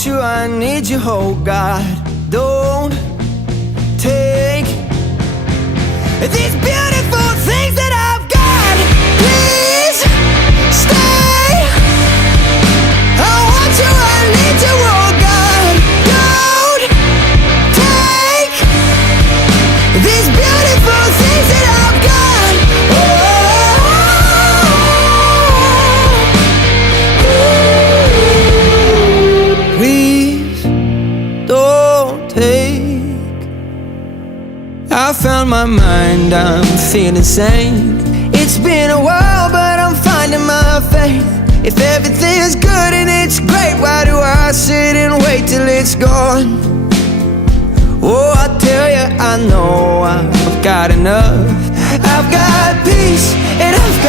want you, I need you, oh God. Don't take these beautiful things that I've got. Please stay. I want you, I need you, oh God. Don't take these beautiful things that I've got. Please don't take. I found my mind, I'm feeling sane. It's been a while, but I'm finding my faith. If everything's good and it's great, why do I sit and wait till it's gone? Oh, I tell you, I know I've got enough. I've got peace and I've got